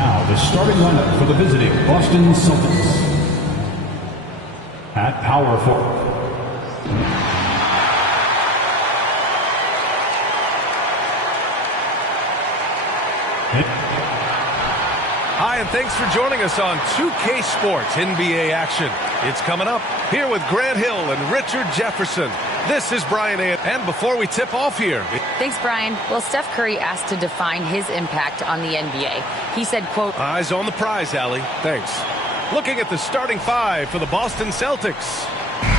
Now the starting lineup for the visiting Boston Celtics. At power forward. Hi, and thanks for joining us on 2K Sports NBA action. It's coming up here with Grant Hill and Richard Jefferson. This is Brian A. And before we tip off here. Thanks, Brian. Well, Steph Curry asked to define his impact on the NBA. He said, quote, "Eyes on the prize, Allie. Thanks." Looking at the starting five for the Boston Celtics.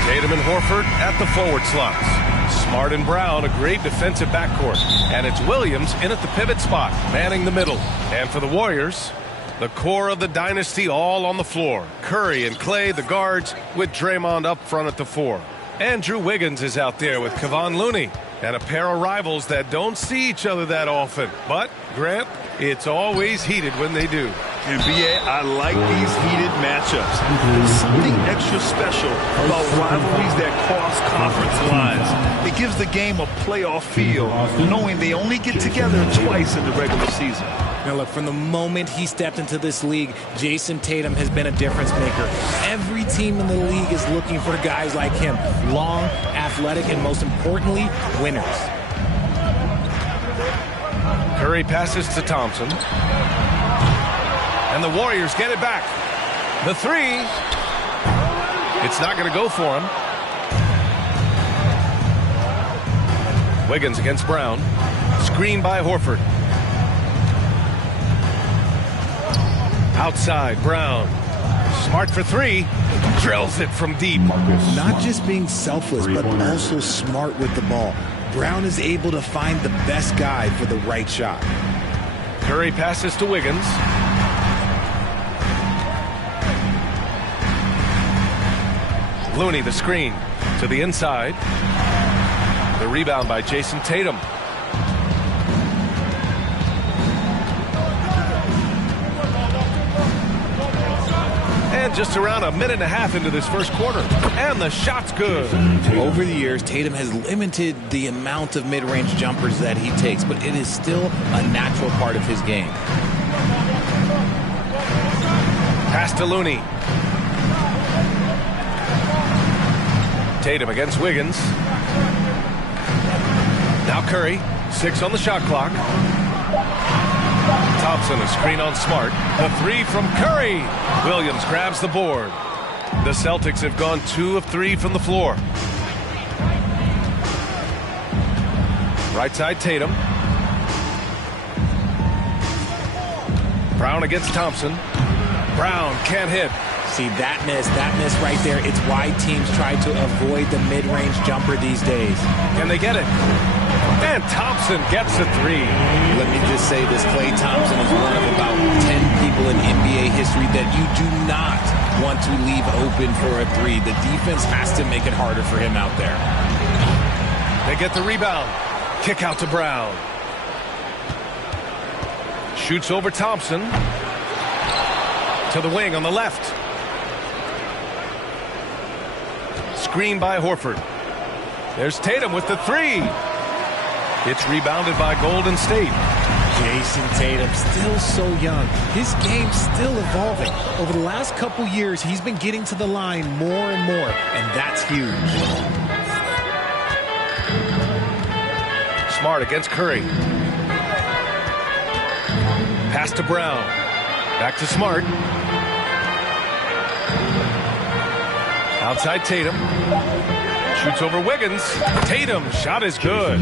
Tatum and Horford at the forward slots. Smart and Brown, a great defensive backcourt. And it's Williams in at the pivot spot, manning the middle. And for the Warriors, the core of the dynasty all on the floor. Curry and Clay, the guards, with Draymond up front at the four. Andrew Wiggins is out there with Kevon Looney. And a pair of rivals that don't see each other that often. But, Grant, it's always heated when they do. NBA, I like these heated matchups. There's something extra special about rivalries that cross conference lines. It gives the game a playoff feel, knowing they only get together twice in the regular season. Now look, from the moment he stepped into this league, Jason Tatum has been a difference maker. Every team in the league is looking for guys like him. Long, athletic, and most importantly, winners. Curry passes to Thompson. And the Warriors get it back. The three. It's not going to go for him. Wiggins against Brown. Screen by Horford. Outside, Brown. Smart for three. Drills it from deep. Not just being selfless, but also smart with the ball. Brown is able to find the best guy for the right shot. Curry passes to Wiggins. Looney the screen to the inside. The rebound by Jason Tatum. And just around a minute and a half into this first quarter. And the shot's good. Over the years, Tatum has limited the amount of mid-range jumpers that he takes, but it is still a natural part of his game. Pass to Looney. Tatum against Wiggins. Now Curry, 6 on the shot clock. Thompson, a screen on Smart. The three from Curry. Williams grabs the board. The Celtics have gone 2 of 3 from the floor. Right side Tatum. Brown against Thompson. Brown can't hit. See, that miss right there, it's why teams try to avoid the mid-range jumper these days. Can they get it? And Thompson gets a three. Let me just say this, Klay Thompson is one of about 10 people in NBA history that you do not want to leave open for a three. The defense has to make it harder for him out there. They get the rebound. Kick out to Brown. Shoots over Thompson. To the wing on the left. Screen by Horford. There's Tatum with the three. It's rebounded by Golden State. Jason Tatum, still so young. His game's still evolving. Over the last couple years, he's been getting to the line more and more, and that's huge. Smart against Curry. Pass to Brown. Back to Smart. Outside Tatum. Shoots over Wiggins. Tatum, shot is good.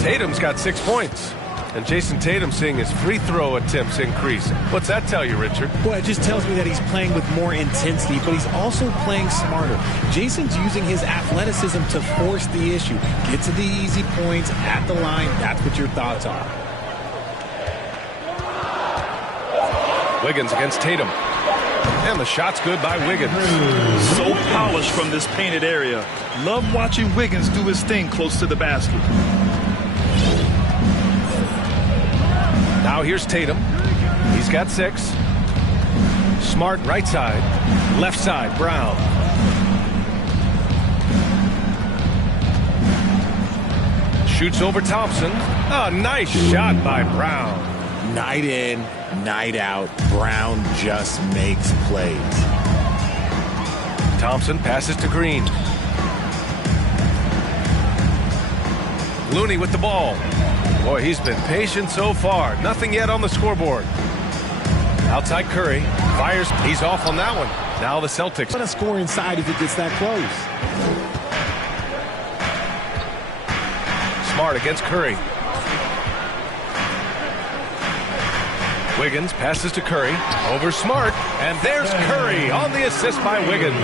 Tatum's got 6 points. And Jason Tatum seeing his free throw attempts increase. What's that tell you, Richard? Well, it just tells me that he's playing with more intensity, but he's also playing smarter. Jason's using his athleticism to force the issue. Get to the easy points at the line. That's what your thoughts are. Wiggins against Tatum. And the shot's good by Wiggins. So polished from this painted area. Love watching Wiggins do his thing close to the basket. Now here's Tatum. He's got 6. Smart right side. Left side, Brown. Shoots over Thompson. A nice shot by Brown. Night in, night out, Brown just makes plays. Thompson passes to Green. Looney with the ball. Boy, he's been patient so far. Nothing yet on the scoreboard. Outside Curry. Fires. He's off on that one. Now the Celtics. What a score inside if it gets that close. Smart against Curry. Wiggins passes to Curry. Over Smart. And there's Curry on the assist by Wiggins.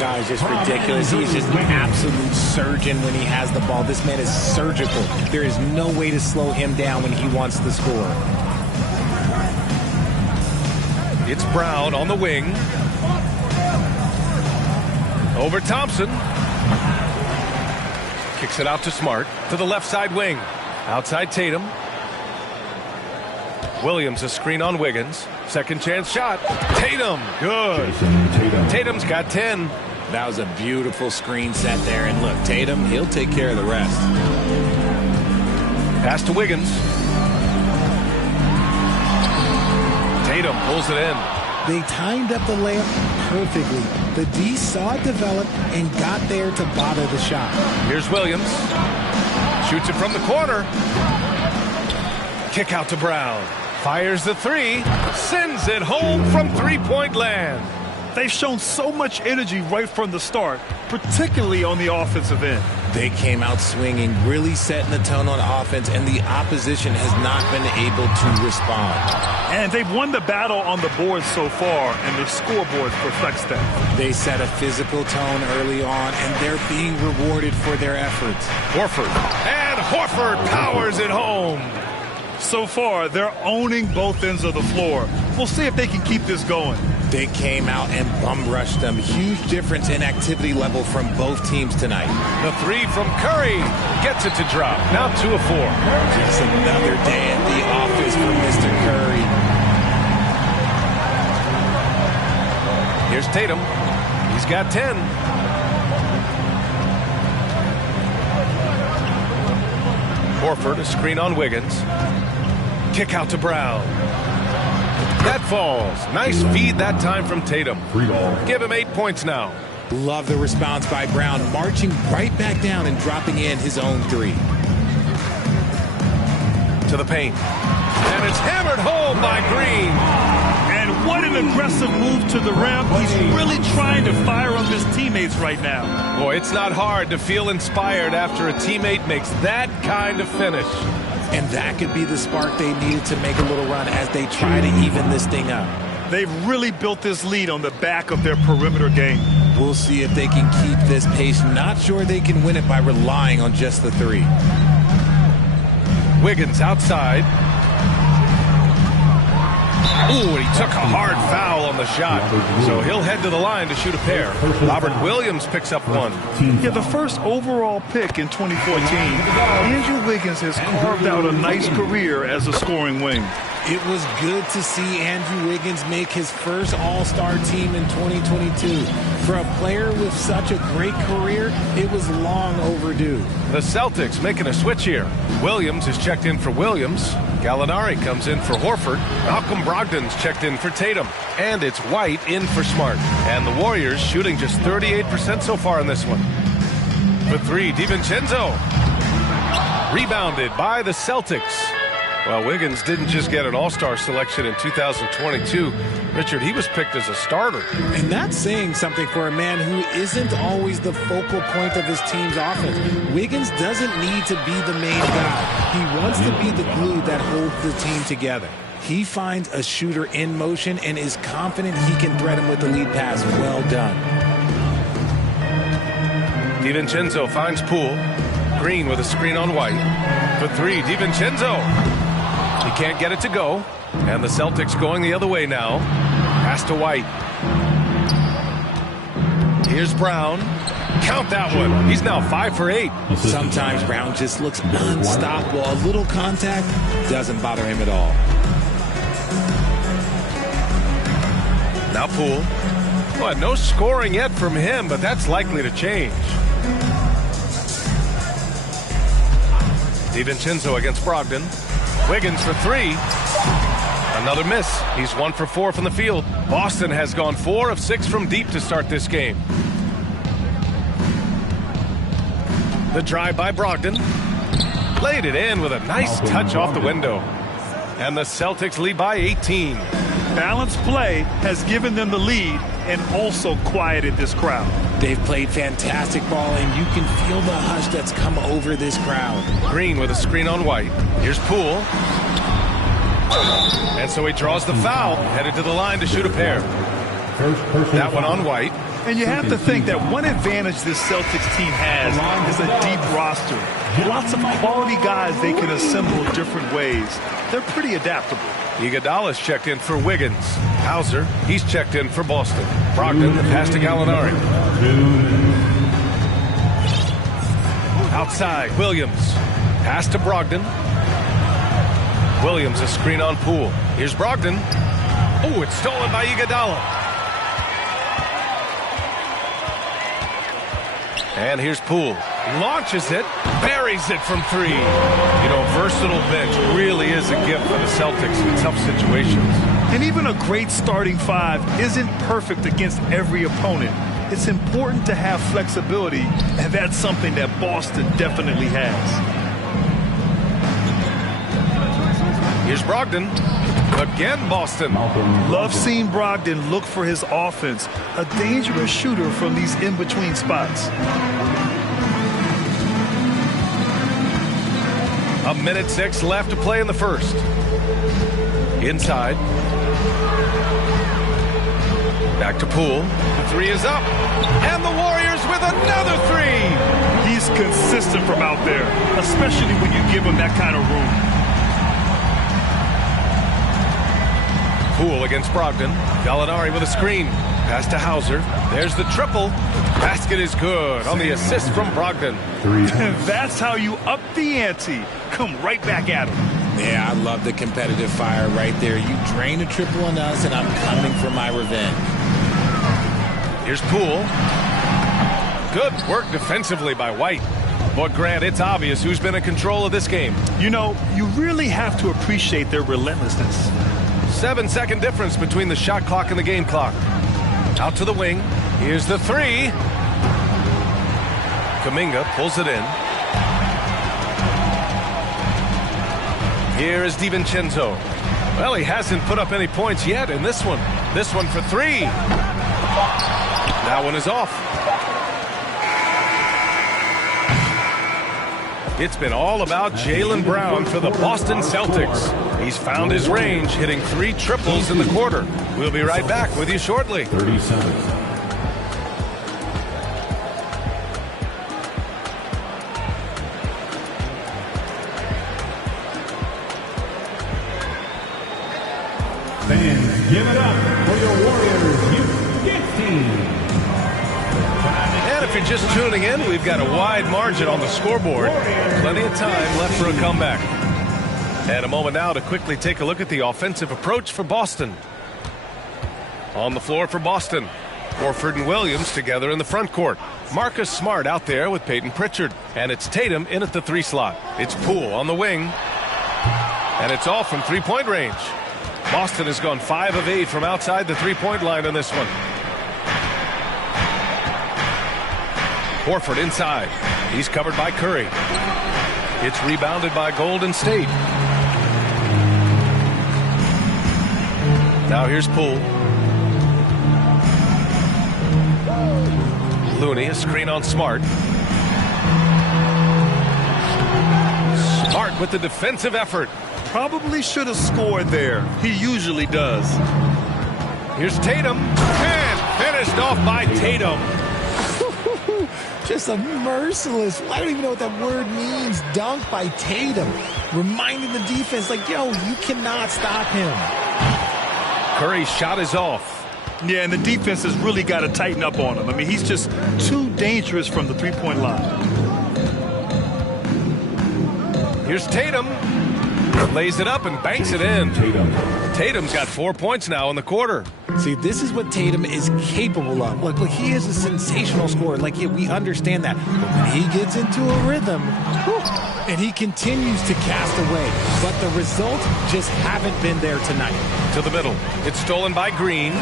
Guys, just ridiculous. He's just an absolute surgeon when he has the ball. This man is surgical. There is no way to slow him down when he wants to score. It's Brown on the wing. Over Thompson. Kicks it out to Smart. To the left side wing. Outside Tatum. Williams a screen on Wiggins. Second chance shot. Tatum. Good. Tatum's got 10. That was a beautiful screen set there. And look, Tatum, he'll take care of the rest. Pass to Wiggins. Tatum pulls it in. They timed up the layup perfectly. The D saw it develop and got there to bother the shot. Here's Williams. Shoots it from the corner. Kick out to Brown. Fires the three. Sends it home from three-point land. They've shown so much energy right from the start, particularly on the offensive end. They came out swinging, really setting the tone on offense, and the opposition has not been able to respond. And they've won the battle on the board so far, and the scoreboard reflects that. They set a physical tone early on, and they're being rewarded for their efforts. Horford. And Horford powers it home. So far, they're owning both ends of the floor. We'll see if they can keep this going. They came out and bum rushed them. Huge difference in activity level from both teams tonight. The three from Curry gets it to drop. Now 2 of 4. Just another day at the office for Mr. Curry. Here's Tatum. He's got 10. Horford, a screen on Wiggins. Kick out to Brown. That falls. Nice feed that time from Tatum. Give him 8 points now. Love the response by Brown, marching right back down and dropping in his own three. To the paint. And it's hammered home by Green. And what an aggressive move to the rim. He's really trying to fire up his teammates right now. Boy, it's not hard to feel inspired after a teammate makes that kind of finish. And that could be the spark they needed to make a little run as they try to even this thing up. They've really built this lead on the back of their perimeter game. We'll see if they can keep this pace. Not sure they can win it by relying on just the three. Wiggins outside. Ooh, and he took a hard foul on the shot. So he'll head to the line to shoot a pair. Robert Williams picks up one. Yeah, the first overall pick in 2014. Andrew Wiggins has carved out a nice career as a scoring wing. It was good to see Andrew Wiggins make his first All-Star team in 2022. For a player with such a great career, it was long overdue. The Celtics making a switch here. Williams is checked in for Williams. Gallinari comes in for Horford. Malcolm Brogdon's checked in for Tatum. And it's White in for Smart. And the Warriors shooting just 38% so far in this one. For three, DiVincenzo. Rebounded by the Celtics. Well, Wiggins didn't just get an All-Star selection in 2022. Richard, he was picked as a starter. And that's saying something for a man who isn't always the focal point of his team's offense. Wiggins doesn't need to be the main guy. He wants to be the glue that holds the team together. He finds a shooter in motion and is confident he can thread him with the lead pass. Well done. DiVincenzo finds Poole. Green with a screen on White. For three, DiVincenzo. He can't get it to go. And the Celtics going the other way now. Pass to White. Here's Brown. Count that one. He's now 5 for 8. Sometimes Brown just looks unstoppable. A little contact doesn't bother him at all. Now Poole. Well, no scoring yet from him, but that's likely to change. DiVincenzo against Brogdon. Wiggins for three. Another miss. He's 1 for 4 from the field. Boston has gone 4 of 6 from deep to start this game. The drive by Brogdon. Laid it in with a nice touch off the window. And the Celtics lead by 18. Balanced play has given them the lead and also quieted this crowd. They've played fantastic ball, and you can feel the hush that's come over this crowd. Green with a screen on White. Here's Poole. And so he draws the foul, headed to the line to shoot a pair. That one on White. And you have to think that one advantage this Celtics team has is a deep roster. Lots of quality guys they can assemble different ways. They're pretty adaptable. Iguodala's checked in for Wiggins. Hauser, he's checked in for Boston. Brogdon, the pass to Gallinari. Outside, Williams. Pass to Brogdon. Williams, a screen on Poole. Here's Brogdon. Oh, it's stolen by Iguodala. And here's Poole. Launches it, buries it from 3. You know, versatile bench really is a gift for the Celtics in tough situations. And even a great starting 5 isn't perfect against every opponent. It's important to have flexibility, and that's something that Boston definitely has. Here's Brogdon. Again, Boston. Love seeing Brogdon look for his offense. A dangerous shooter from these in-between spots. A minute 6 left to play in the first. Inside. Back to Poole. The 3 is up. And the Warriors with another 3. He's consistent from out there, especially when you give him that kind of room. Poole against Brogdon. Gallinari with a screen. Pass to Hauser. There's the triple. Basket is good on the assist from Brogdon. That's how you up the ante. Come right back at him. Yeah, I love the competitive fire right there. You drain a triple on us, and I'm coming for my revenge. Here's Poole. Good work defensively by White. But Grant, it's obvious who's been in control of this game. You know, you really have to appreciate their relentlessness. 7-second difference between the shot clock and the game clock. Out to the wing. Here's the 3. Kuminga pulls it in. Here is DiVincenzo. Well, he hasn't put up any points yet in this one. This one for 3. That one is off. It's been all about Jaylen Brown for the Boston Celtics. He's found his range, hitting 3 triples in the quarter. We'll be right back with you shortly. 37. Fans, give it up for your Warriors Youth Gift Team. And if you're just tuning in, we've got a wide margin on the scoreboard. Plenty of time left for a comeback. And a moment now to quickly take a look at the offensive approach for Boston. On the floor for Boston, Horford and Williams together in the front court. Marcus Smart out there with Peyton Pritchard. And it's Tatum in at the 3 slot. It's Poole on the wing. And it's all from three-point range. Boston has gone 5 of 8 from outside the three-point line on this one. Horford inside. He's covered by Curry. It's rebounded by Golden State. Now here's Poole. Looney, a screen on Smart. Smart with the defensive effort. Probably should have scored there. He usually does. Here's Tatum. And finished off by Tatum. Just a merciless, I don't even know what that word means, dunk by Tatum. Reminding the defense, like, yo, you cannot stop him. Curry's shot is off. Yeah, and the defense has really got to tighten up on him. I mean, he's just too dangerous from the three-point line. Here's Tatum. Lays it up and banks it in. Tatum's got 4 points now in the quarter. See, this is what Tatum is capable of. Look, he is a sensational scorer. Like, yeah, we understand that. But when he gets into a rhythm, and he continues to cast away. But the results just haven't been there tonight. To the middle. It's stolen by Green.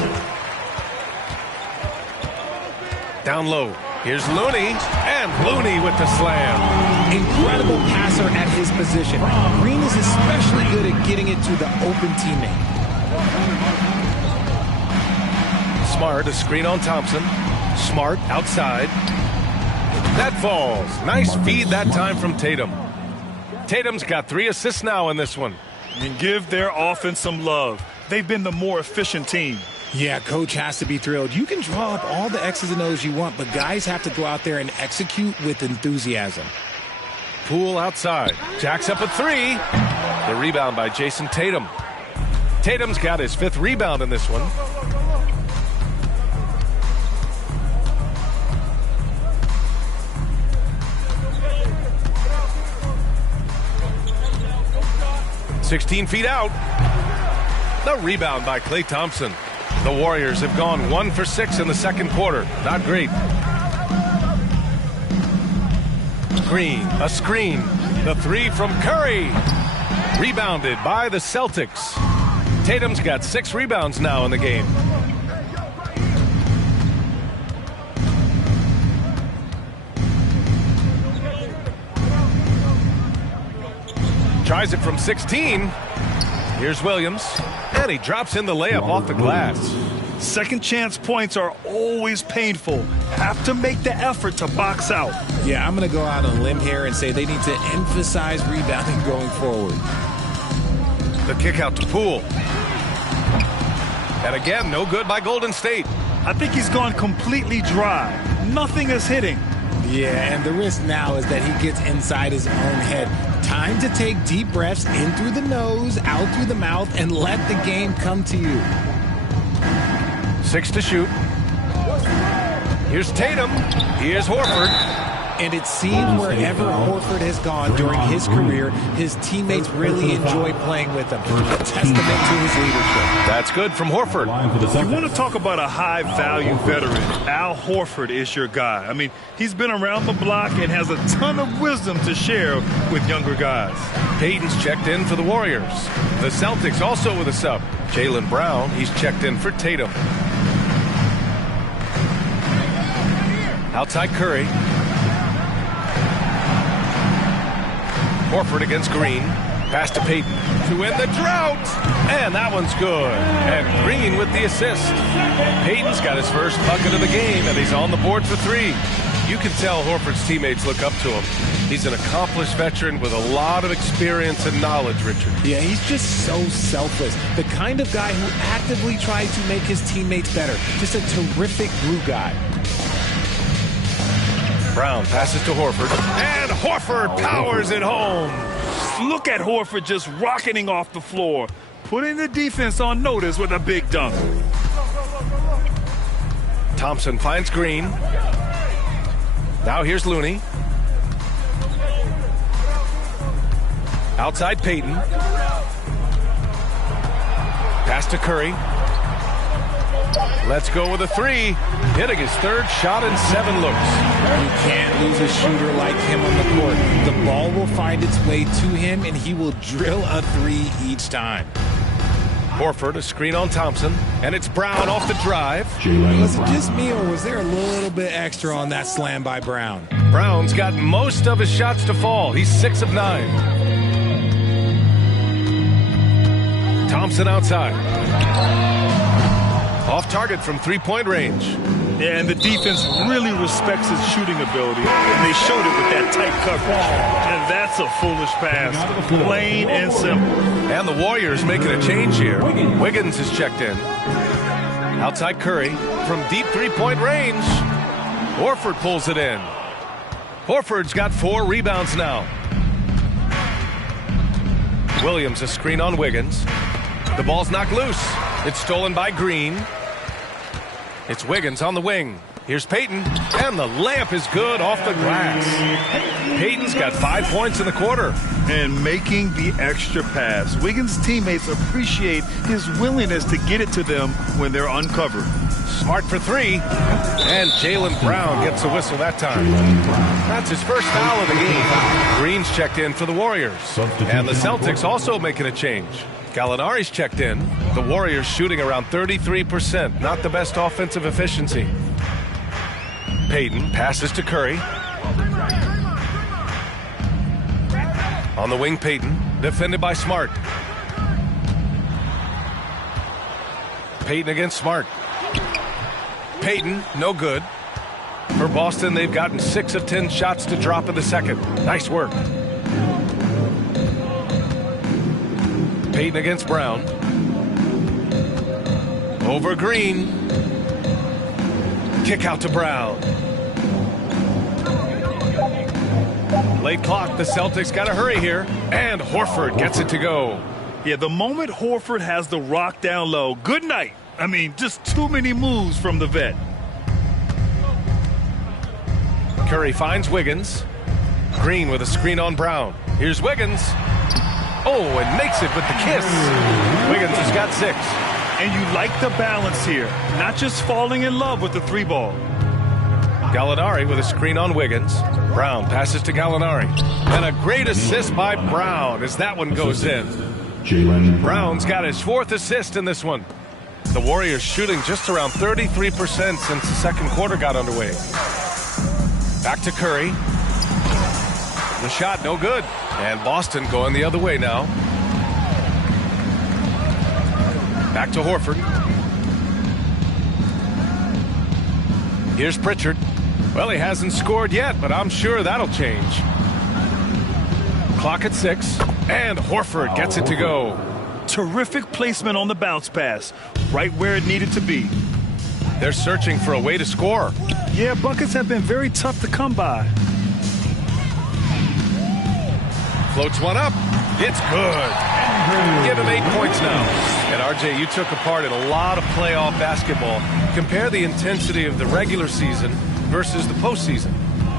Down low. Here's Looney. And Looney with the slam. Incredible passer at his position. Green is especially good at getting it to the open teammate. Smart, a screen on Thompson. Smart outside. That falls. Nice feed that time from Tatum. Tatum's got 3 assists now in this one. And give their offense some love. They've been the more efficient team. Yeah, coach has to be thrilled. You can draw up all the X's and O's you want, but guys have to go out there and execute with enthusiasm. Poole outside. Jacks up a 3. The rebound by Jason Tatum. Tatum's got his 5th rebound in this one. "16 feet out." The rebound by Klay Thompson. The Warriors have gone 1 for 6 in the second quarter. Not great. Green, a screen. The 3 from Curry. Rebounded by the Celtics. Tatum's got 6 rebounds now in the game. Tries it from 16. Here's Williams. And he drops in the layup off the glass. Second chance points are always painful. Have to make the effort to box out. Yeah, I'm going to go out on a limb here and say they need to emphasize rebounding going forward. The kick out to Poole. And again, no good by Golden State. I think he's gone completely dry. Nothing is hitting. Yeah, and the risk now is that he gets inside his own head. Time to take deep breaths in through the nose, out through the mouth, and let the game come to you. 6 to shoot. Here's Tatum. Here's Horford. And it seems wherever Horford has gone during his career, his teammates really enjoy playing with him. A testament to his leadership. That's good from Horford. You want to talk about a high-value veteran. Al Horford is your guy. I mean, he's been around the block and has a ton of wisdom to share with younger guys. Payton's checked in for the Warriors. The Celtics also with a sub. Jaylen Brown, he's checked in for Tatum. Outside Curry. Horford against Green. Pass to Payton to end the drought. And that one's good. And Green with the assist. Payton's got his first bucket of the game, and he's on the board for 3. You can tell Horford's teammates look up to him. He's an accomplished veteran with a lot of experience and knowledge, Richard. Yeah, he's just so selfless. The kind of guy who actively tries to make his teammates better. Just a terrific glue guy. Brown passes to Horford. And Horford powers it home. Look at Horford just rocketing off the floor, putting the defense on notice with a big dunk. Thompson finds Green. Now here's Looney. Outside Payton. Pass to Curry. Let's go with a 3. Hitting his 3rd shot in 7 looks. You can't lose a shooter like him on the court. The ball will find its way to him, and he will drill a 3 each time. Horford, a screen on Thompson, and it's Brown off the drive. Was it just me, or was there a little bit extra on that slam by Brown? Brown's got most of his shots to fall. He's 6 of 9. Thompson outside. Off target from 3-point range. Yeah, and the defense really respects his shooting ability, and they showed it with that tight coverage. And that's a foolish pass, plain and simple. And the Warriors making a change here. Wiggins is checked in. Outside Curry from deep 3-point range. Horford pulls it in. Horford's got 4 rebounds now. Williams a screen on Wiggins. The ball's knocked loose. It's stolen by Green. It's Wiggins on the wing. Here's Payton, and the layup is good off the glass. Payton's got 5 points in the quarter. And making the extra pass. Wiggins' teammates appreciate his willingness to get it to them when they're uncovered. Smart for three, and Jaylen Brown gets a whistle that time. That's his first foul of the game. Green's checked in for the Warriors, and the Celtics also making a change. Gallinari's checked in. The Warriors shooting around 33%, not the best offensive efficiency. Payton passes to Curry. On the wing, Payton, defended by Smart. Payton against Smart. Payton, no good. For Boston, they've gotten 6 of 10 shots to drop in the second. Nice work. Payton against Brown. Over Green. Kick out to Brown. Late clock, the Celtics got to hurry here. And Horford gets it to go. Yeah, the moment Horford has the rock down low, good night. I mean, just too many moves from the vet. Curry finds Wiggins. Green with a screen on Brown. Here's Wiggins. Oh, and makes it with the kiss. Wiggins has got 6. And you like the balance here, not just falling in love with the 3-ball. Gallinari with a screen on Wiggins. Brown passes to Gallinari. And a great assist by Brown as that one goes in. Brown's got his 4th assist in this one. The Warriors shooting just around 33% since the second quarter got underway. Back to Curry. The shot no good. And Boston going the other way now. Back to Horford. Here's Pritchard. Well, he hasn't scored yet, but I'm sure that'll change. Clock at 6, and Horford gets it to go. Terrific placement on the bounce pass, right where it needed to be. They're searching for a way to score. Yeah, buckets have been very tough to come by. Floats one up. It's good. Give him 8 points now. And RJ, you took a part in a lot of playoff basketball. Compare the intensity of the regular season versus the postseason.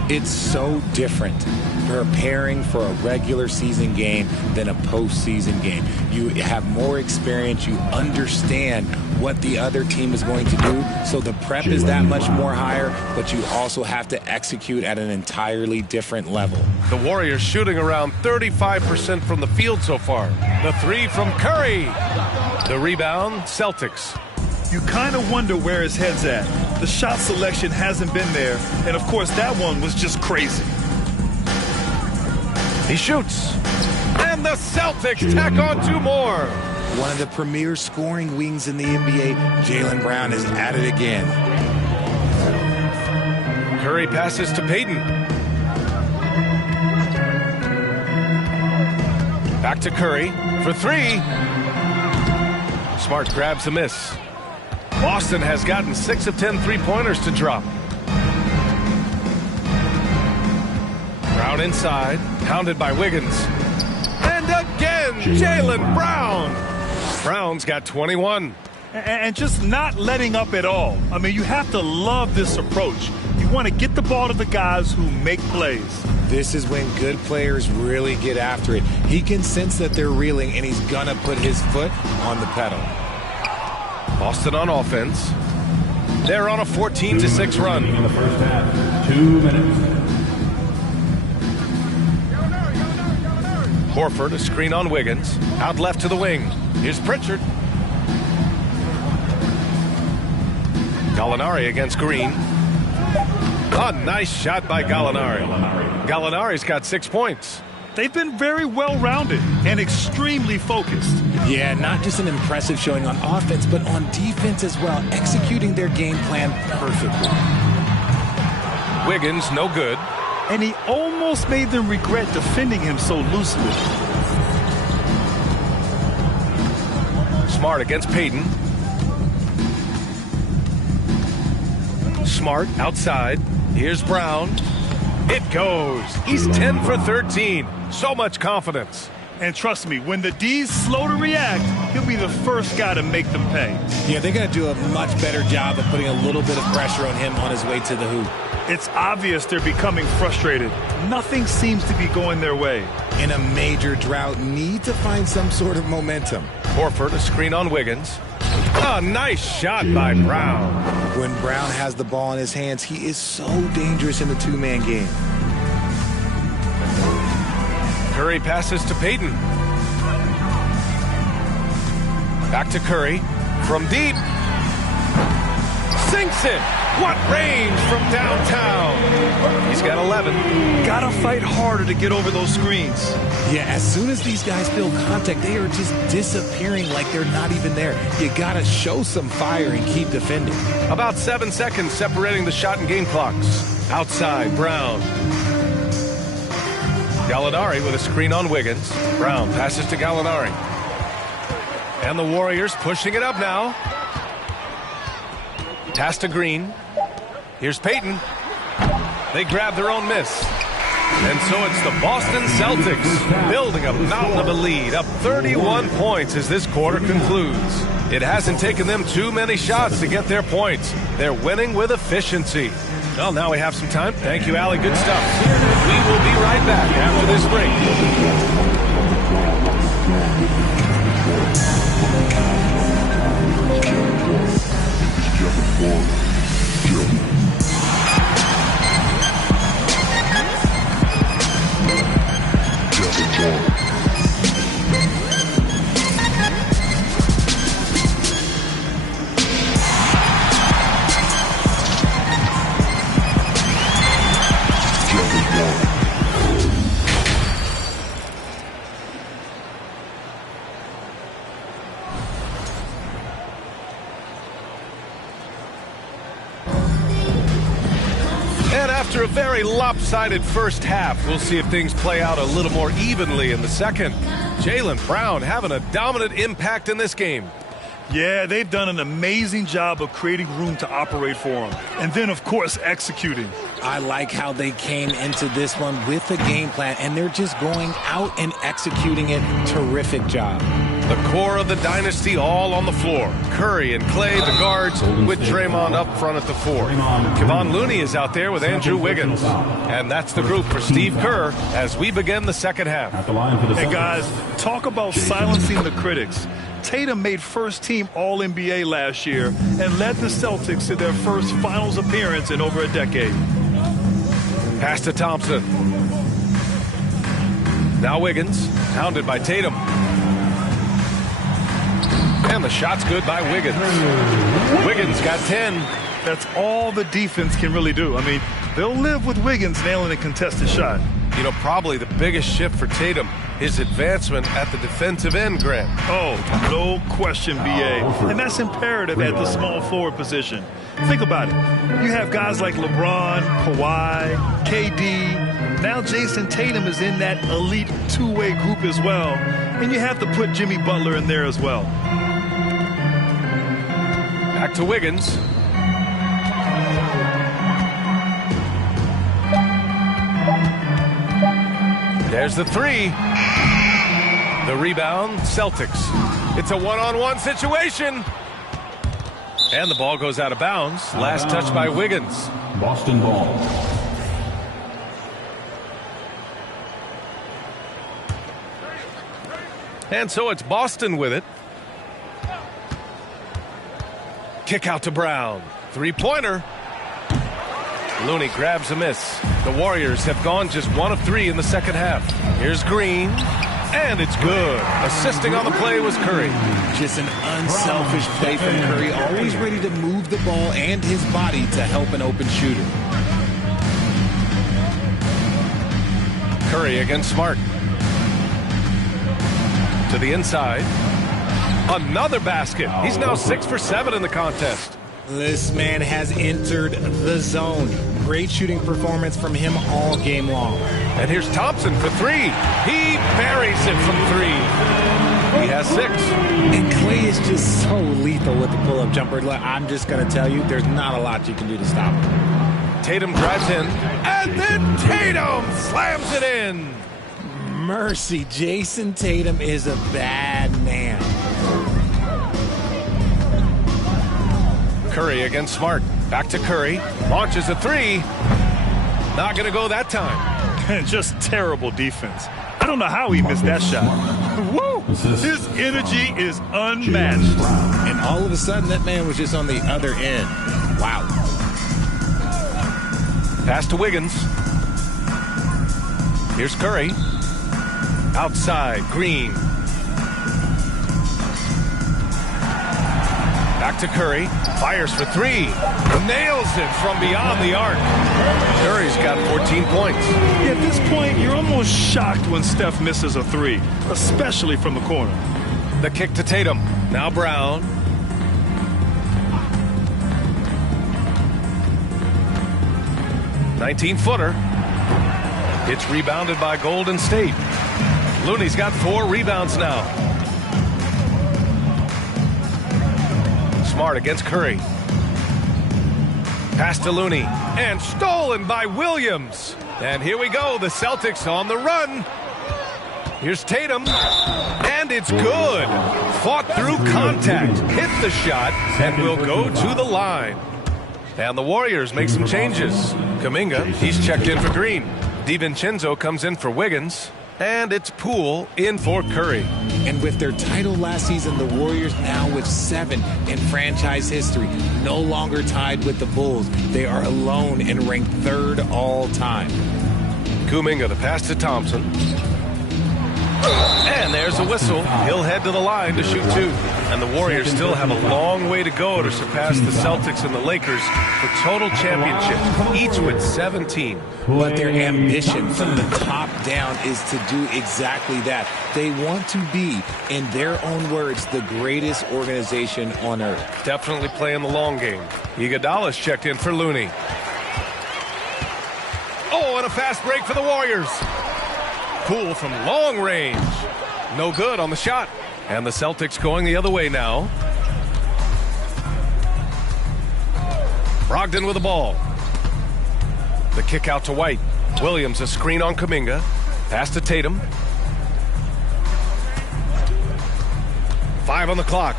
It's so different preparing for a regular season game than a postseason game. You have more experience. You understand what the other team is going to do. So the prep is that much more higher, but you also have to execute at an entirely different level. The Warriors shooting around 35% from the field so far. The 3 from Curry. The rebound, Celtics. You kind of wonder where his head's at. The shot selection hasn't been there, and of course that one was just crazy. He shoots, and the Celtics tack on 2 more. One of the premier scoring wings in the NBA, Jaylen Brown is at it again. Curry passes to Payton. Back to Curry for 3. Smart grabs a miss. Boston has gotten 6 of 10 3-pointers to drop. Brown inside, pounded by Wiggins. And again, Jaylen Brown. Brown's got 21. And just not letting up at all. I mean, you have to love this approach. You want to get the ball to the guys who make plays. This is when good players really get after it. He can sense that they're reeling, and he's going to put his foot on the pedal. Boston on offense. They're on a 14-6 run. In the first half, 2 minutes. Horford, a screen on Wiggins. Out left to the wing. Here's Pritchard. Gallinari against Green. A nice shot by Gallinari. Gallinari's got 6 points. They've been very well-rounded and extremely focused. Yeah, not just an impressive showing on offense, but on defense as well, executing their game plan perfectly. Wiggins, no good. And he almost made them regret defending him so loosely. Smart against Payton. Smart outside. Here's Brown. It goes. He's 10 for 13. So much confidence. And trust me, when the D's slow to react, he'll be the first guy to make them pay. Yeah, they're going to do a much better job of putting a little bit of pressure on him on his way to the hoop. It's obvious they're becoming frustrated. Nothing seems to be going their way. In a major drought, need to find some sort of momentum. Horford, a screen on Wiggins. Oh, nice shot by Brown. When Brown has the ball in his hands, he is so dangerous in the two-man game. Curry passes to Payton. Back to Curry. From deep. Sinks it. What range from downtown. He's got 11. Gotta fight harder to get over those screens. Yeah, as soon as these guys feel contact, they are just disappearing like they're not even there. You gotta show some fire and keep defending. About 7 seconds separating the shot and game clocks. Outside, Brown. Gallinari with a screen on Wiggins. Brown passes to Gallinari. And the Warriors pushing it up now. Pass to Green. Here's Payton. They grab their own miss. And so it's the Boston Celtics building a mountain of a lead, up 31 points as this quarter concludes. It hasn't taken them too many shots to get their points. They're winning with efficiency. Well, now we have some time. Thank you, Allie. Good stuff. We will be right back after this break. After a very lopsided first half, we'll see if things play out a little more evenly in the second. Jaylen Brown having a dominant impact in this game. Yeah, they've done an amazing job of creating room to operate for him. And then, of course, executing. I like how they came into this one with a game plan, and they're just going out and executing it. Terrific job. The core of the dynasty all on the floor. Curry and Clay, the guards, with Draymond up front at the 4. Kevon Looney is out there with Andrew Wiggins. And that's the group for Steve Kerr as we begin the second half. Hey, guys, talk about silencing the critics. Tatum made first-team All-NBA last year and led the Celtics to their first finals appearance in over a decade. Pass to Thompson. Now Wiggins, hounded by Tatum. And the shot's good by Wiggins. Wiggins got 10. That's all the defense can really do. I mean, they'll live with Wiggins nailing a contested shot. You know, probably the biggest shift for Tatum, his advancement at the defensive end, Grant. Oh, no question, B.A. And that's imperative at the small forward position. Think about it. You have guys like LeBron, Kawhi, KD. Now Jason Tatum is in that elite two-way group as well. And you have to put Jimmy Butler in there as well. Back to Wiggins. There's the 3. The rebound, Celtics. It's a one-on-one situation. And the ball goes out of bounds. Last touch by Wiggins. Boston ball. And so it's Boston with it. Kick out to Brown. Three-pointer. Looney grabs a miss. The Warriors have gone just 1 of 3 in the second half. Here's Green. And it's good. Assisting on the play was Curry. Just an unselfish play from Curry. Always ready to move the ball and his body to help an open shooter. Curry against Smart. To the inside. Another basket. He's now 6 for 7 in the contest. This man has entered the zone. Great shooting performance from him all game long. And here's Thompson for 3. He buries it from 3. He has 6. And Clay is just so lethal with the pull-up jumper. I'm just going to tell you, there's not a lot you can do to stop him. Tatum drives in. And then Tatum slams it in. mercy. Jason Tatum is a bad man. Curry against Smart. Back to Curry. Launches a three. Not going to go that time. Just terrible defense. I don't know how he missed that shot. Woo! His energy is unmatched. And all of a sudden, that man was just on the other end. Wow. Pass to Wiggins. Here's Curry. Outside, Green. Back to Curry. Fires for three. Nails it from beyond the arc. Curry's got 14 points. At this point, you're almost shocked when Steph misses a three, especially from the corner. The kick to Tatum. Now Brown. "19-footer. It's rebounded by Golden State. Looney's got 4 rebounds now. Smart against Curry. Pass to Looney. And stolen by Williams. And here we go. The Celtics on the run. Here's Tatum. And it's good. Fought through contact. Hit the shot. And will go to the line. And the Warriors make some changes. Kuminga, he's checked in for Green. DiVincenzo comes in for Wiggins. And it's Poole in for Curry. And with their title last season, the Warriors now with 7 in franchise history. No longer tied with the Bulls. They are alone and ranked 3rd all time. Kuminga, the pass to Thompson. And there's a whistle. He'll head to the line to shoot 2. And the Warriors still have a long way to go to surpass the Celtics and the Lakers for total championships, each with 17. But their ambition from the top down is to do exactly that. They want to be, in their own words, the greatest organization on earth. Definitely playing the long game. Iguodala's checked in for Looney. Oh, and a fast break for the Warriors. Poole from long range. No good on the shot. And the Celtics going the other way now. Brogdon with the ball. The kick out to White. Williams a screen on Kuminga. Pass to Tatum. 5 on the clock.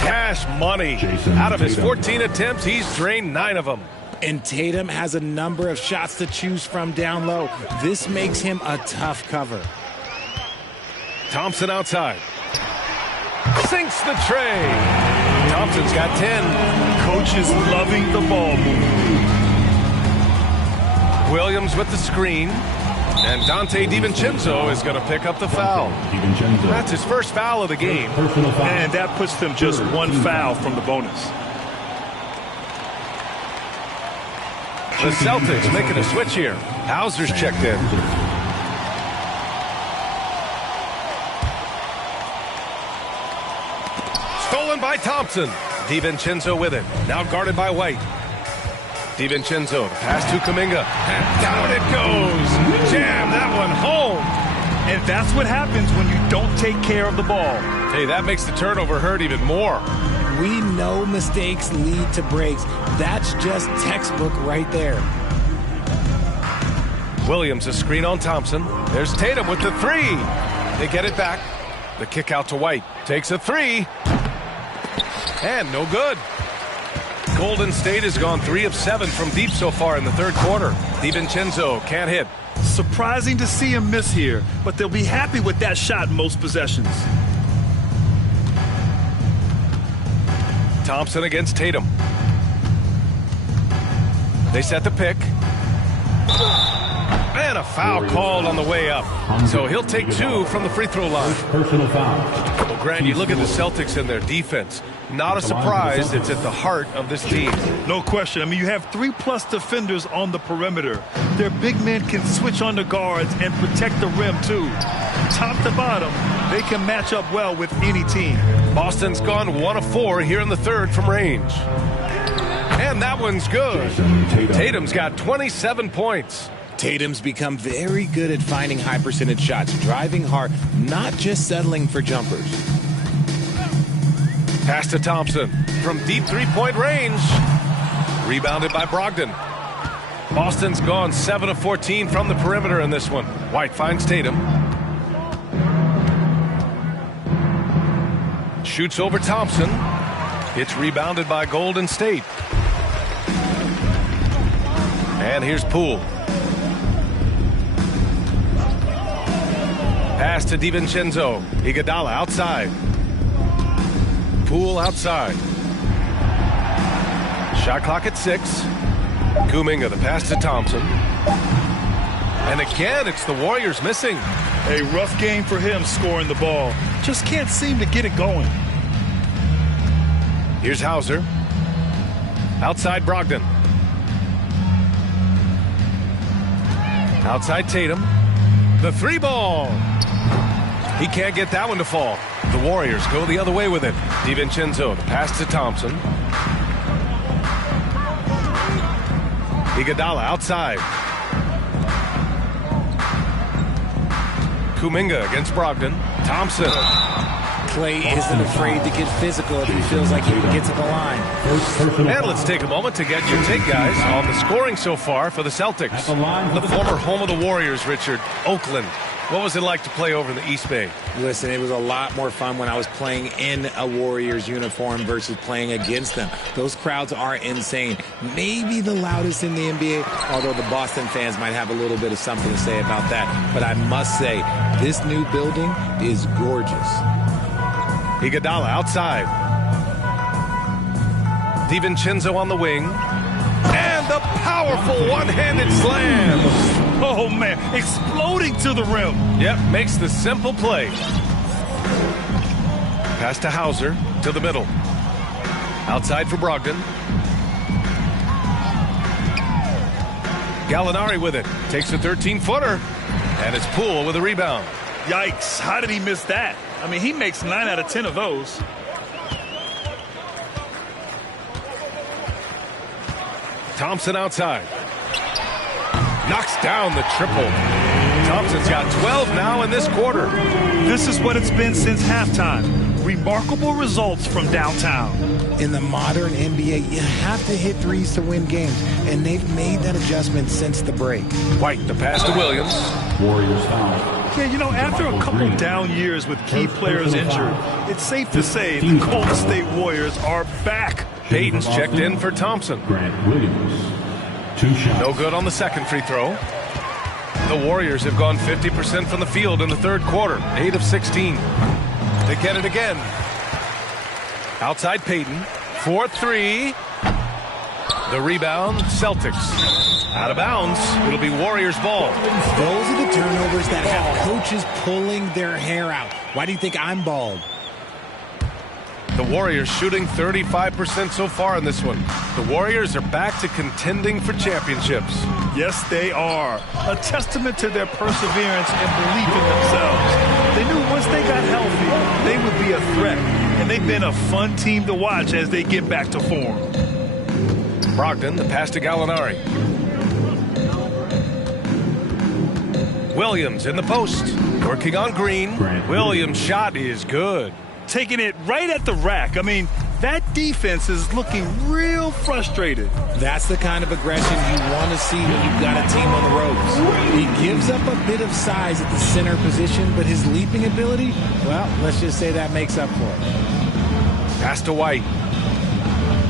Cash money. Out of his 14 attempts, he's drained 9 of them. And Tatum has a number of shots to choose from down low. This makes him a tough cover. Thompson outside. Sinks the tray. Thompson's got 10. Coach is loving the ball movement. Williams with the screen. And Dante DiVincenzo is going to pick up the foul. That's his first foul of the game. And that puts them just 1 foul from the bonus. The Celtics making a switch here. Hauser's checked in. Stolen by Thompson. DiVincenzo with it. Now guarded by White. DiVincenzo, the pass to Kuminga. And down it goes. Jam that one home. And that's what happens when you don't take care of the ball. Hey, that makes the turnover hurt even more. We know mistakes lead to breaks. That's just textbook right there. Williams a screen on Thompson. There's Tatum with the 3. They get it back. The kick out to White. Takes a 3. And no good. Golden State has gone 3 of 7 from deep so far in the 3rd quarter. DiVincenzo can't hit. Surprising to see him miss here, but they'll be happy with that shot in most possessions. Thompson against Tatum. They set the pick. And a foul called on the way up. So he'll take 2 from the free throw line. Personal foul. Well, Grant, you look at the Celtics and their defense. Not a surprise. It's at the heart of this team. No question. I mean, you have 3+ defenders on the perimeter. Their big men can switch on the guards and protect the rim, too. Top to bottom, they can match up well with any team. Boston's gone 1 of 4 here in the 3rd from range. And that one's good. Tatum's got 27 points. Tatum's become very good at finding high percentage shots, driving hard, not just settling for jumpers. Pass to Thompson from deep 3-point range. Rebounded by Brogdon. Boston's gone 7 of 14 from the perimeter in this one. White finds Tatum. Shoots over Thompson. It's rebounded by Golden State. And here's Poole. Pass to DiVincenzo. Iguodala outside. Poole outside. Shot clock at 6. Kuminga, the pass to Thompson. And again, it's the Warriors missing. A rough game for him scoring the ball. Just can't seem to get it going. Here's Hauser. Outside Brogdon. Outside Tatum. The 3 ball. He can't get that one to fall. The Warriors go the other way with it. DiVincenzo, the pass to Thompson. Iguodala outside. Kuminga against Brogdon. Thompson. Clay isn't afraid to get physical if he feels like he can get to the line. And let's take a moment to get your take, guys, on the scoring so far for the Celtics. The former home of the Warriors, Richard, Oakland. What was it like to play over in the East Bay? Listen, it was a lot more fun when I was playing in a Warriors uniform versus playing against them. Those crowds are insane. Maybe the loudest in the NBA, although the Boston fans might have a little bit of something to say about that. But I must say, this new building is gorgeous. Iguodala outside. DiVincenzo on the wing. And the powerful one-handed slam. Oh, man, exploding to the rim. Yep, makes the simple play. Pass to Hauser, to the middle. Outside for Brogdon. Gallinari with it. Takes a 13-footer. And it's Poole with a rebound. Yikes, how did he miss that? I mean, he makes 9 out of 10 of those. Thompson outside. Knocks down the triple. Thompson's got 12 now in this quarter. This is what it's been since halftime. Remarkable results from downtown. In the modern NBA, you have to hit threes to win games, and they've made that adjustment since the break. White, the pass to Williams. Warriors foul. Yeah, you know, after a couple down years with key players injured, it's safe to say the Golden State Warriors are back. Payton's checked in for Thompson. Grant Williams. 2 shots. No good on the second free throw. The Warriors have gone 50% from the field in the third quarter. 8 of 16. They get it again. Outside Payton. 4-3. The rebound, Celtics. Out of bounds. It'll be Warriors ball. Those are the turnovers that have coaches pulling their hair out. Why do you think I'm bald? The Warriors shooting 35% so far in this one. The Warriors are back to contending for championships. Yes, they are. A testament to their perseverance and belief in themselves. They knew once they got healthy, they would be a threat. And they've been a fun team to watch as they get back to form. Brogdon, the pass to Gallinari. Williams in the post. Working on Green. Williams' shot is good. Taking it right at the rack. I mean, that defense is looking real frustrated. That's the kind of aggression you want to see when you've got a team on the ropes. He gives up a bit of size at the center position, but his leaping ability, well, let's just say that makes up for it. Pass to White.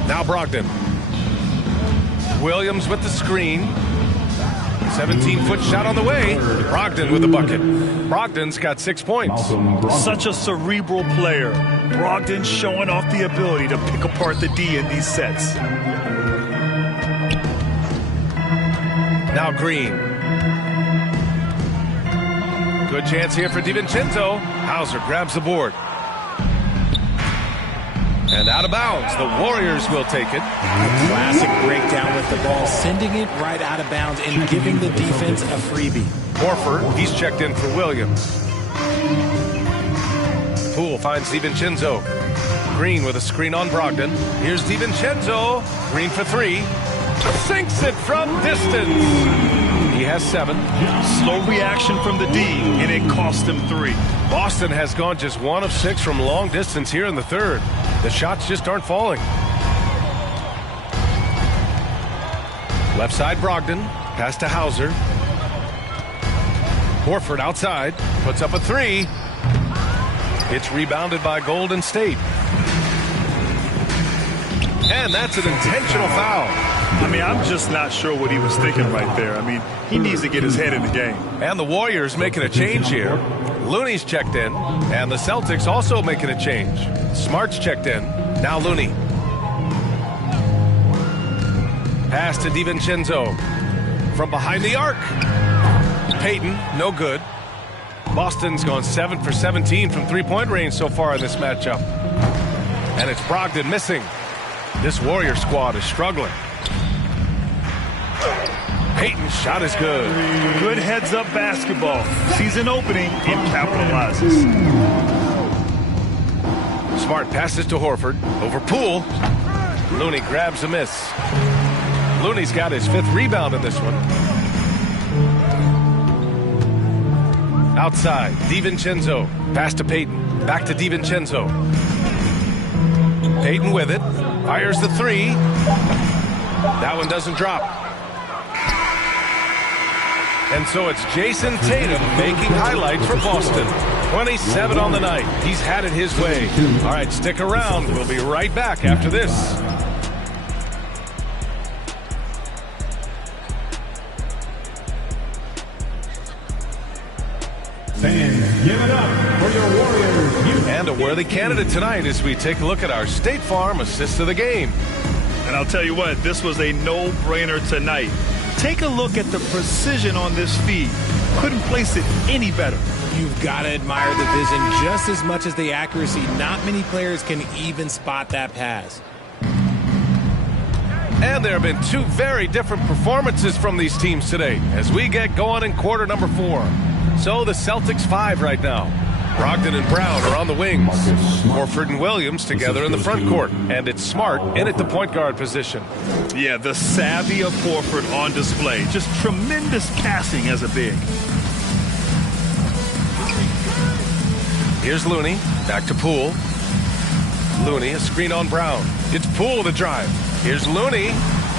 Now Brogdon. Williams with the screen. 17-foot shot on the way. Brogdon with the bucket. Brogdon's got 6 points. Such a cerebral player. Brogdon showing off the ability to pick apart the D in these sets. Now Green. Good chance here for DiVincenzo. Hauser grabs the board. And out of bounds. The Warriors will take it. A classic breakdown with the ball, sending it right out of bounds and giving the defense a freebie. Horford, he's checked in for Williams. Poole finds DiVincenzo. Green with a screen on Brogdon. Here's DiVincenzo. Green for 3. Sinks it from distance. He has 7. Slow reaction from the D, and it cost him 3. Boston has gone just 1 of 6 from long distance here in the third. The shots just aren't falling. Left side Brogdon. Pass to Hauser. Horford outside. Puts up a three. It's rebounded by Golden State. And that's an intentional foul. I mean, I'm just not sure what he was thinking right there. I mean, he needs to get his head in the game. And the Warriors making a change here. Looney's checked in. And the Celtics also making a change. Smart's checked in. Now Looney. Pass to DiVincenzo. From behind the arc. Payton, no good. Boston's gone 7 for 17 from three-point range so far in this matchup. And it's Brogdon missing. This Warrior squad is struggling. Payton's shot is good. Good heads-up basketball. Sees an opening and capitalizes. Smart passes to Horford. Over Poole. Looney grabs a miss. Looney's got his 5th rebound in this one. Outside, DiVincenzo. Pass to Payton. Back to DiVincenzo. Payton with it. Fires the three. That one doesn't drop. And so it's Jason Tatum making highlights for Boston. 27 on the night. He's had it his way. All right, stick around. We'll be right back after this. Fans, give it up for your Warriors. And a worthy candidate tonight as we take a look at our State Farm assist of the game. And I'll tell you what, this was a no-brainer tonight. Take a look at the precision on this feed. Couldn't place it any better. You've got to admire the vision just as much as the accuracy. Not many players can even spot that pass. And there have been two very different performances from these teams today as we get going in quarter number 4. So the Celtics 5 right now. Brogdon and Brown are on the wings. Horford and Williams together in the front court. And it's Smart in at the point guard position. Yeah, the savvy of Horford on display. Just tremendous passing as a big. Here's Looney. Back to Poole. Looney, a screen on Brown. It's Poole to drive. Here's Looney.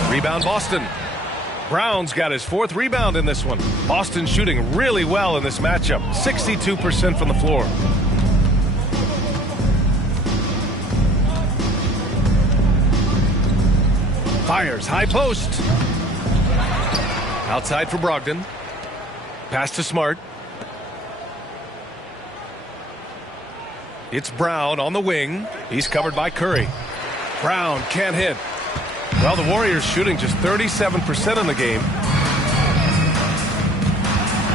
Rebound Boston. Brown's got his 4th rebound in this one. Boston shooting really well in this matchup. 62% from the floor. Fires, high post. Outside for Brogdon. Pass to Smart. It's Brown on the wing. He's covered by Curry. Brown can't hit. Well, the Warriors shooting just 37% in the game.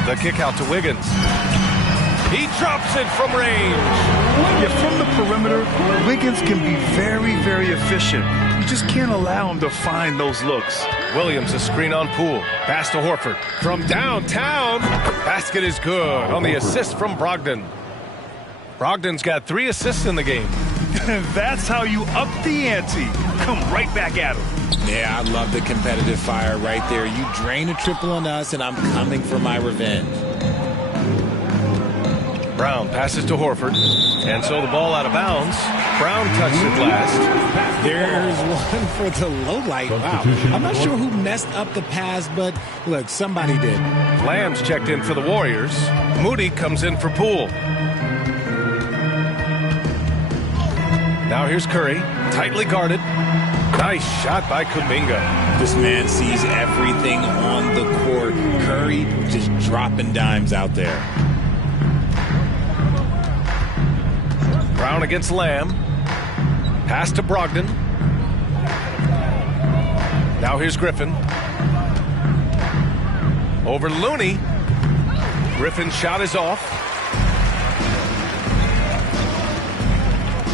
The kick out to Wiggins. He drops it from range. Yeah, from the perimeter, Wiggins can be very, very efficient. You just can't allow him to find those looks. Williams, a screen on Poole. Pass to Horford. From downtown. Basket is good on the assist from Brogdon. Brogdon's got 3 assists in the game. That's how you up the ante. Come right back at him. Yeah, I love the competitive fire right there. You drain a triple on us, and I'm coming for my revenge. Brown passes to Horford. And so the ball out of bounds. Brown touched it last. There's one for the low light. Wow. I'm not sure who messed up the pass, but look, somebody did. Lamb's checked in for the Warriors. Moody comes in for Poole. Now here's Curry, tightly guarded. Nice shot by Kuminga. This man sees everything on the court. Curry just dropping dimes out there. Brown against Lamb. Pass to Brogdon. Now here's Griffin. Over Looney. Griffin's shot is off.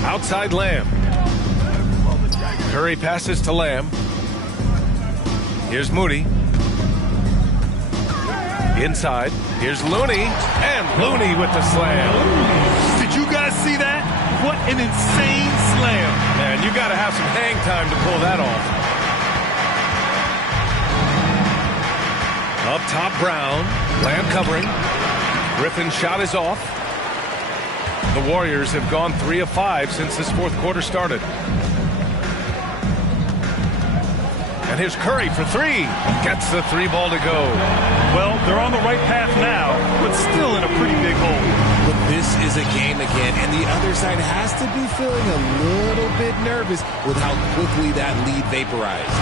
Outside Lamb. Curry passes to Lamb. Here's Moody. Inside. Here's Looney. And Looney with the slam. Did you guys see that? What an insane slam. Man, you got to have some hang time to pull that off. Up top, Brown. Lamb covering. Griffin's shot is off. The Warriors have gone 3 of 5 since this 4th quarter started. And here's Curry for three. Gets the three ball to go. Well, they're on the right path now, but still in a pretty big hole. But this is a game again, and the other side has to be feeling a little bit nervous with how quickly that lead vaporized.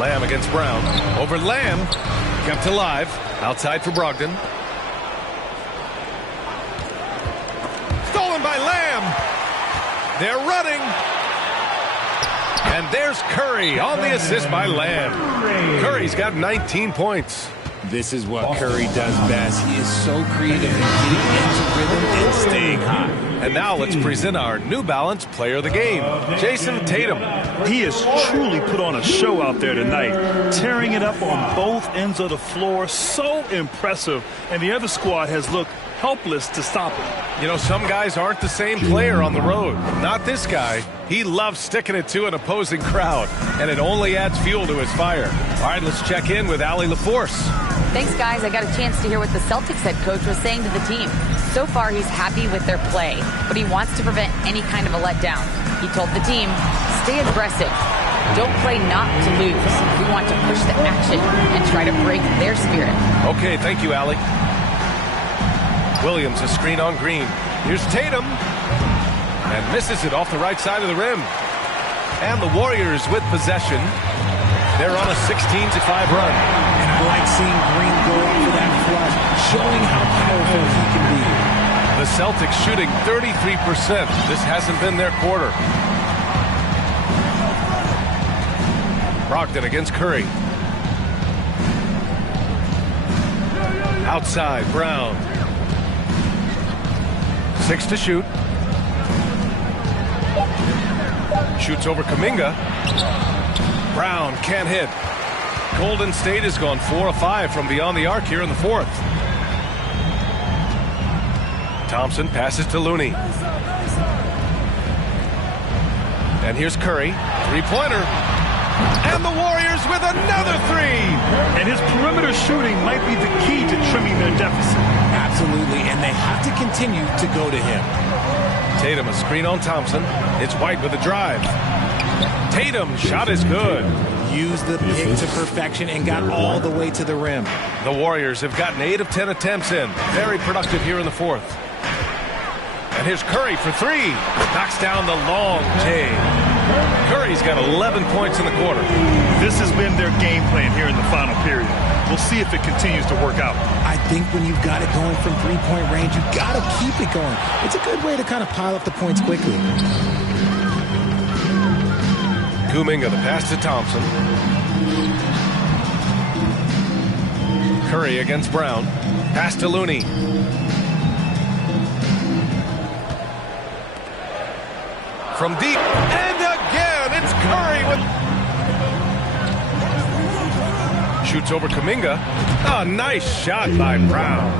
Lamb against Brown. Over Lamb. Kept alive. Outside for Brogdon. Stolen by Lamb. They're running. And there's Curry on the assist by Lamb. Curry's got 19 points. This is what Curry does best. He is so creative in getting into rhythm and staying hot. And now let's present our New Balance Player of the Game, Jason Tatum. He has truly put on a show out there tonight, tearing it up on both ends of the floor. So impressive. And the other squad has looked helpless to stop him. You know, some guys aren't the same player on the road. Not this guy. He loves sticking it to an opposing crowd, and it only adds fuel to his fire. All right, let's check in with Allie LaForce. Thanks, guys. I got a chance to hear what the Celtics head coach was saying to the team. So far, he's happy with their play, but he wants to prevent any kind of a letdown. He told the team, stay aggressive. Don't play not to lose. We want to push the action and try to break their spirit. Okay, thank you, Allie. Williams, a screen on Green. Here's Tatum. And misses it off the right side of the rim. And the Warriors with possession. They're on a 16-5 run. And I like seeing Green go up for that flush, showing how powerful he can be. The Celtics shooting 33%. This hasn't been their quarter. Brogdon against Curry. Outside, Brown. 6 to shoot. Shoots over Kuminga. Brown can't hit. Golden State has gone 4 of 5 from beyond the arc here in the fourth. Thompson passes to Looney. And here's Curry. Three-pointer. And the Warriors with another three. And his perimeter shooting might be the key to trimming their deficit. Absolutely, and they have to continue to go to him. Tatum, a screen on Thompson. It's White with a drive. Tatum, shot is good. Used the pick to perfection and got all the way to the rim. The Warriors have gotten 8 of 10 attempts in. Very productive here in the fourth. And here's Curry for three. Knocks down the long J. Curry's got 11 points in the quarter. This has been their game plan here in the final period. We'll see if it continues to work out. I think when you've got it going from three-point range, you've got to keep it going. It's a good way to kind of pile up the points quickly. Kuminga, the pass to Thompson. Curry against Brown. Pass to Looney. From deep. And again, it's Curry with... Shoots over Kuminga. A nice shot by Brown.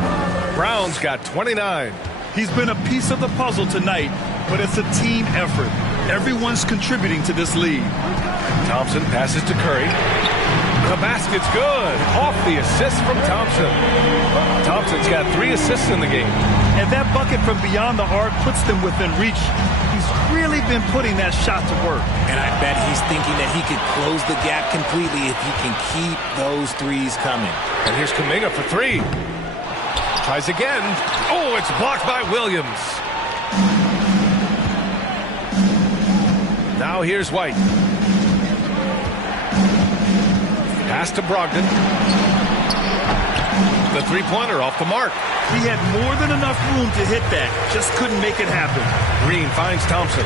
Brown's got 29. He's been a piece of the puzzle tonight, but it's a team effort. Everyone's contributing to this lead. Thompson passes to Curry. The basket's good. Off the assist from Thompson. Thompson's got 3 assists in the game. And that bucket from beyond the arc puts them within reach. He's really been putting that shot to work. And I bet he's thinking that he could close the gap completely if he can keep those threes coming. And here's Kuminga for 3. Tries again. Oh, it's blocked by Williams. Now here's White. Pass to Brogdon. The three-pointer off the mark. He had more than enough room to hit that. Just couldn't make it happen. Green finds Thompson.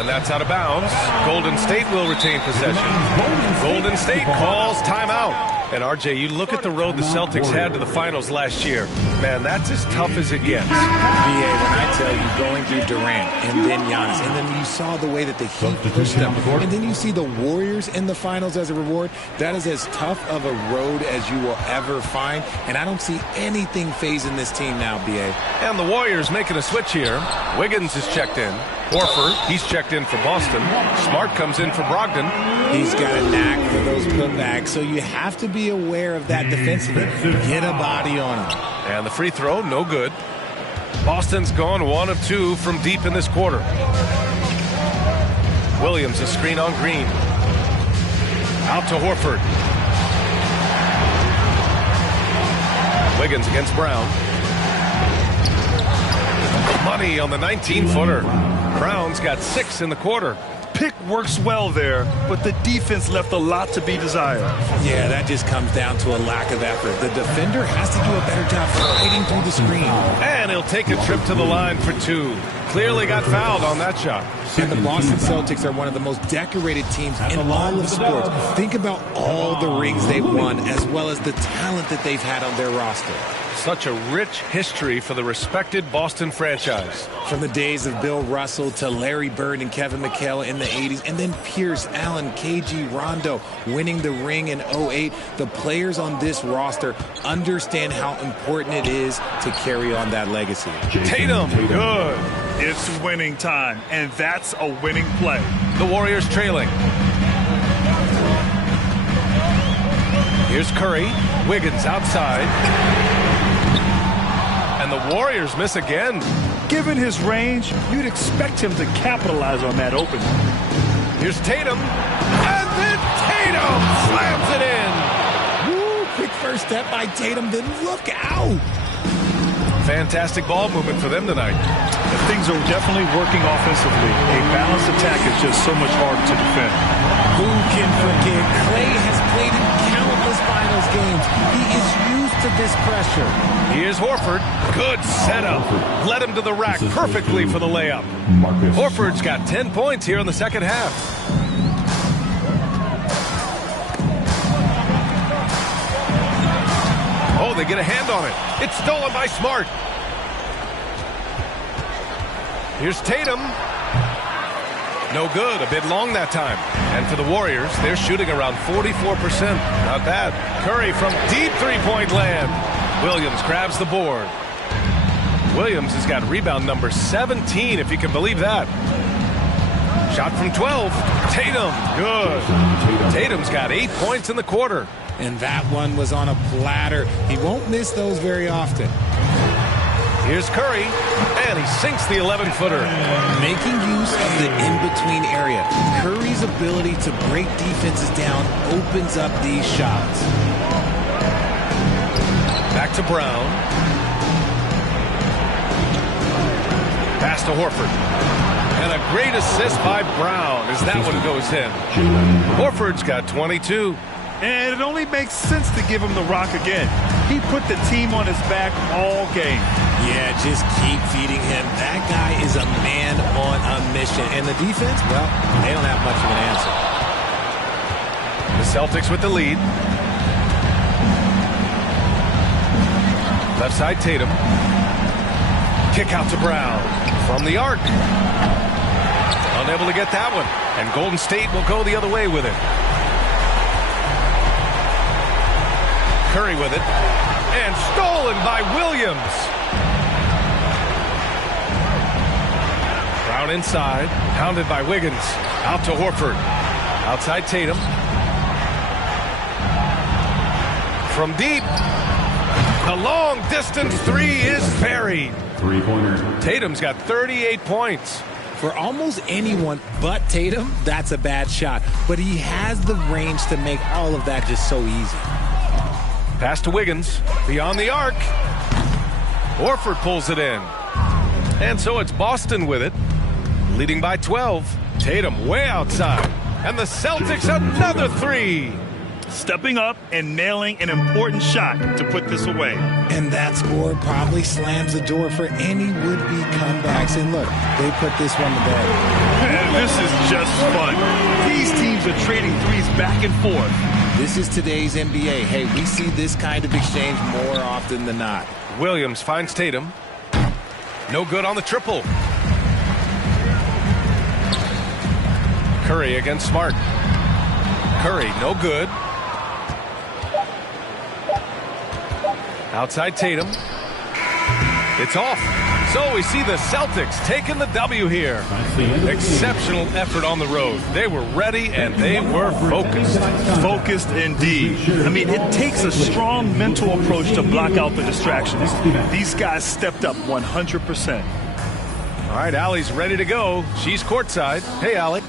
And that's out of bounds. Golden State will retain possession. Golden State calls timeout. And RJ, you look at the road the Celtics had to the finals last year. Man, that's as tough as it gets. BA, when I tell you, going through Durant and then Giannis, and then you saw the way that the Heat pushed them, and then you see the Warriors in the finals as a reward, that is as tough of a road as you will ever find. And I don't see anything phasing this team now, BA. And the Warriors making a switch here. Wiggins is checked in. Horford, he's checked in for Boston. Smart comes in for Brogdon. He's got a knack for those putbacks, so you have to be aware of that defensively. Get a body on him. And the free throw, no good. Boston's gone 1 of 2 from deep in this quarter. Williams a screen on Green. Out to Horford. Wiggins against Brown. Money on the 19-footer. Brown's got 6 in the quarter. Pick works well there, but the defense left a lot to be desired. Yeah, that just comes down to a lack of effort. The defender has to do a better job fighting through the screen. And he'll take a trip to the line for 2. Clearly got fouled on that shot. And the Boston Celtics are one of the most decorated teams in all of sports. Think about all the rings they've won, as well as the talent that they've had on their roster. Such a rich history for the respected Boston franchise. From the days of Bill Russell to Larry Bird and Kevin McHale in the 80s, and then Pierce, Allen, KG, Rondo winning the ring in 08. The players on this roster understand how important it is to carry on that legacy. Tatum, good. It's winning time, and that's a winning play. The Warriors trailing. Here's Curry. Wiggins outside. And the Warriors miss again. Given his range, you'd expect him to capitalize on that opening. Here's Tatum. And then Tatum slams it in. Woo, quick first step by Tatum, then look out. Fantastic ball movement for them tonight. Things are definitely working offensively. A balanced attack is just so much harder to defend. Who can forget? Clay has played in countless finals games. He is used to this pressure. Here's Horford. Good setup. Led him to the rack perfectly for the layup. Horford's got 10 points here in the second half. Oh, they get a hand on it. It's stolen by Smart. Here's Tatum. No good. A bit long that time. And for the Warriors, they're shooting around 44%. Not bad. Curry from deep three-point land. Williams grabs the board. Williams has got rebound number 17, if you can believe that. Shot from 12. Tatum. Good. Tatum's got 8 points in the quarter. And that one was on a platter. He won't miss those very often. Here's Curry, and he sinks the 11-footer. Making use of the in-between area. Curry's ability to break defenses down opens up these shots. Back to Brown. Pass to Horford. And a great assist by Brown as that one goes in. Horford's got 22. And it only makes sense to give him the rock again. He put the team on his back all game. Yeah, just keep feeding him. That guy is a man on a mission. And the defense, well, they don't have much of an answer. The Celtics with the lead. Left side Tatum. Kick out to Brown from the arc. Unable to get that one. And Golden State will go the other way with it. Curry with it. And stolen by Williams. Brown inside. Pounded by Wiggins. Out to Horford. Outside Tatum. From deep. The long distance three is buried. Three-pointer. Tatum's got 38 points. For almost anyone but Tatum, that's a bad shot. But he has the range to make all of that just so easy. Pass to Wiggins. Beyond the arc. Horford pulls it in. And so it's Boston with it. Leading by 12. Tatum way outside. And the Celtics another three. Stepping up and nailing an important shot to put this away. And that score probably slams the door for any would-be comebacks. And look, they put this one to bed. And this is just fun. These teams are trading threes back and forth. This is today's NBA. Hey, we see this kind of exchange more often than not. Williams finds Tatum. No good on the triple. Curry against Smart. Curry, no good. Outside Tatum. It's off. So we see the Celtics taking the W here. Exceptional effort on the road. They were ready and they were focused. Focused indeed. I mean, it takes a strong mental approach to block out the distractions. These guys stepped up 100%. All right, Allie's ready to go. She's courtside. Hey, Allie.